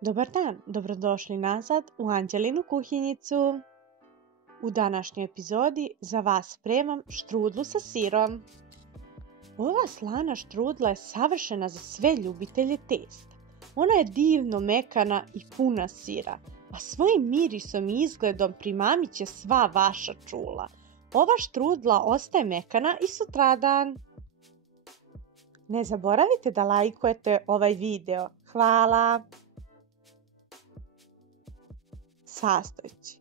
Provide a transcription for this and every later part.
Dobar dan, dobrodošli nazad u Anđelinu kuhinjicu. U današnjoj epizodi za vas spremam štrudlu sa sirom. Ova slana štrudla je savršena za sve ljubitelje testa. Ona je divno mekana i puna sira, a svojim mirisom i izgledom primamit će sva vaša čula. Ova štrudla ostaje mekana i sutradan. Ne zaboravite da lajkujete ovaj video. Hvala! Sastojci: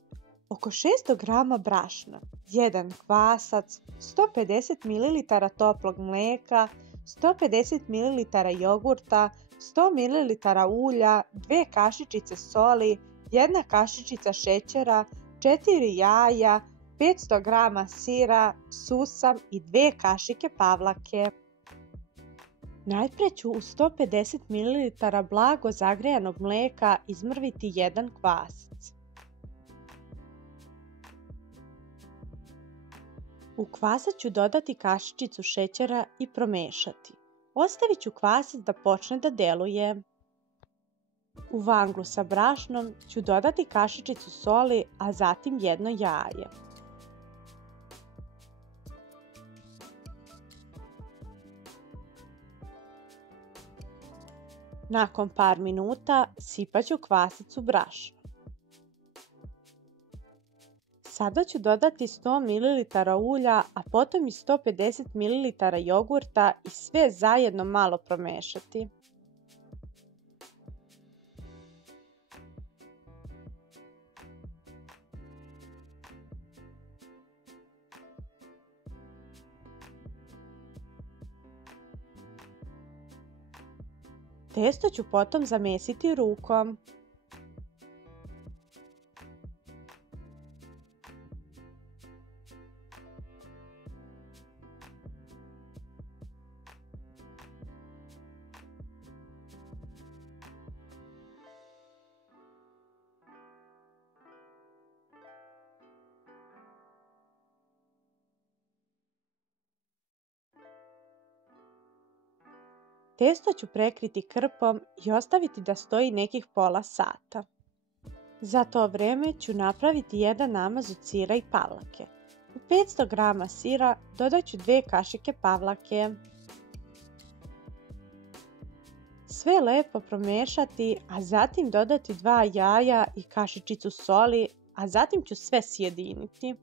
oko 600 g brašna, 1 kvasac, 150 ml toplog mlijeka, 150 ml jogurta, 100 ml ulja, 2 kašičice soli, 1 kašičica šećera, 4 jaja, 500 g sira, susam i 2 kašike pavlake. Najprije ću u 150 ml blago zagrijanog mlijeka izmrviti 1 kvasac. U kvasac ću dodati kašičicu šećera i promešati. Ostavit ću kvasac da počne da deluje. U vanglu sa brašnom ću dodati kašičicu soli, a zatim 1 jaje. Nakon par minuta sipat ću kvasac u brašno. Sada ću dodati 100 ml ulja, a potom i 150 ml jogurta i sve zajedno malo promešati. Testo ću potom zamesiti rukom. Testo ću prekriti krpom i ostaviti da stoji nekih pola sata. Za to vrijeme ću napraviti jedan namaz od sira i pavlake. U 500 g sira dodat ću 2 kašike pavlake. Sve lepo promešati, a zatim dodati 2 jaja i kašičicu soli, a zatim ću sve sjediniti.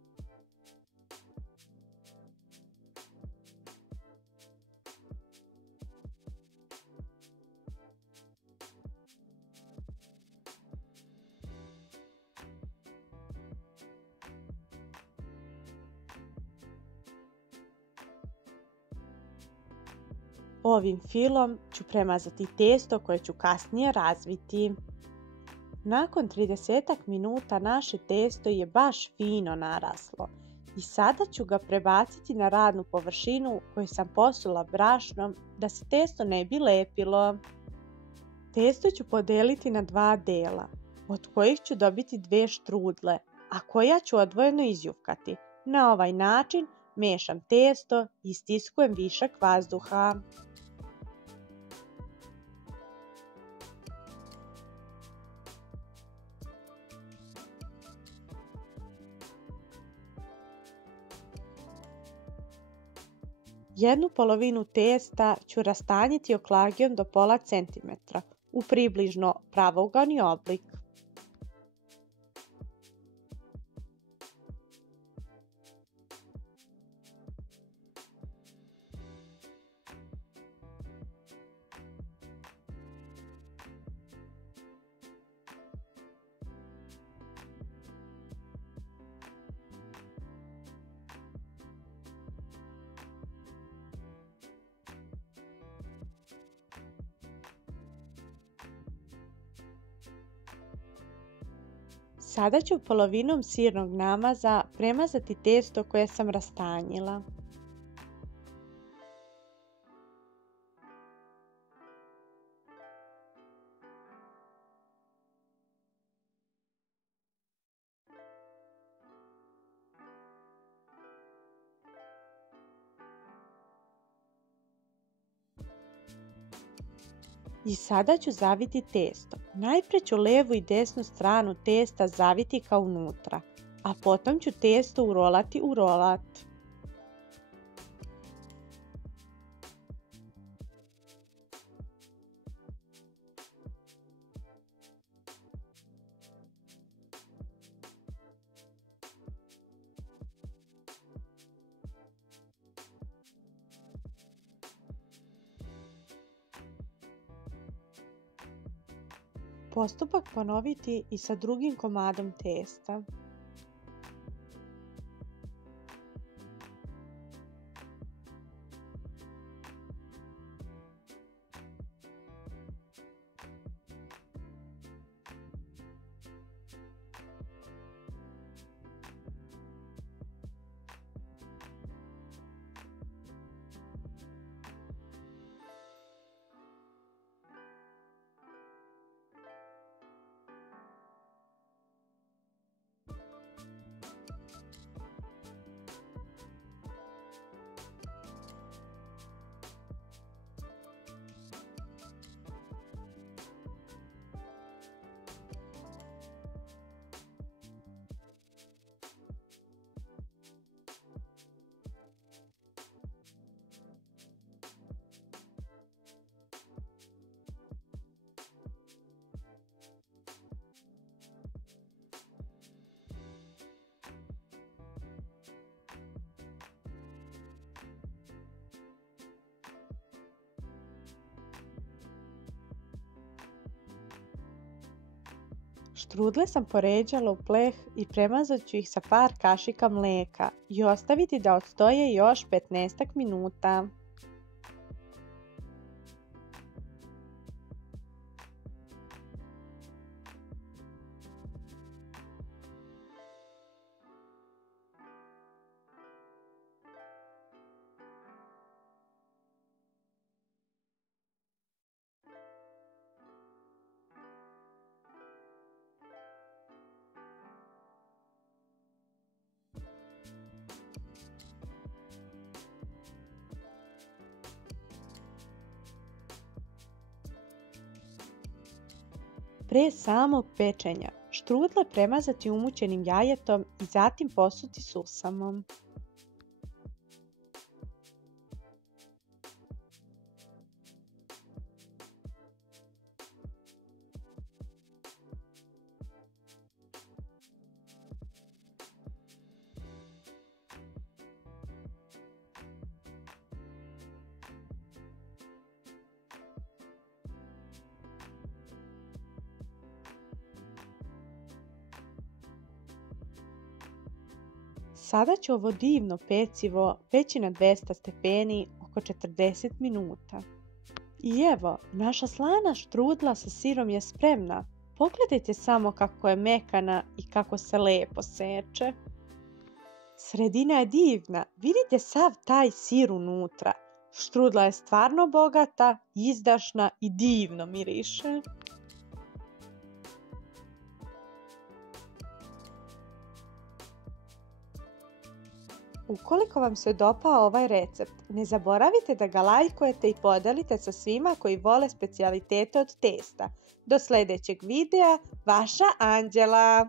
Ovim filom ću premazati testo koje ću kasnije razviti. Nakon 30 minuta naše testo je baš fino naraslo i sada ću ga prebaciti na radnu površinu koju sam posula brašnom da se testo ne bi lepilo. Testo ću podeliti na 2 dela, od kojih ću dobiti 2 štrudle, a koja ću odvojeno izjufkati. Na ovaj način mešam testo i istiskujem višak vazduha. Jednu polovinu testa ću rastanjiti oklagijom do pola centimetra u približno pravougani oblik. Sada ću polovinom sirnog namaza premazati testo koje sam rastanjila. I sada ću zaviti testo. Najprije ću levu i desnu stranu testa zaviti kao unutra, a potom ću testo urolati u rolat. Postupak ponoviti i sa drugim komadom testa. Štrudle sam poređala u pleh i premazat ću ih sa par kašika mlijeka i ostaviti da odstoje još 15 minuta. Prije samog pečenja, štrudle premazati umućenim jajetom i zatim posuti susamom. Sada ću ovo divno pecivo peći na 200 stepeni oko 40 minuta. I evo, naša slana štrudla sa sirom je spremna. Pogledajte samo kako je mekana i kako se lepo seče. Sredina je divna, vidite sav taj sir unutra. Štrudla je stvarno bogata, izdašna i divno miriše. Ukoliko vam se dopao ovaj recept, ne zaboravite da ga lajkujete i podelite sa svima koji vole specijalitete od testa. Do sljedećeg videa, vaša Anđela!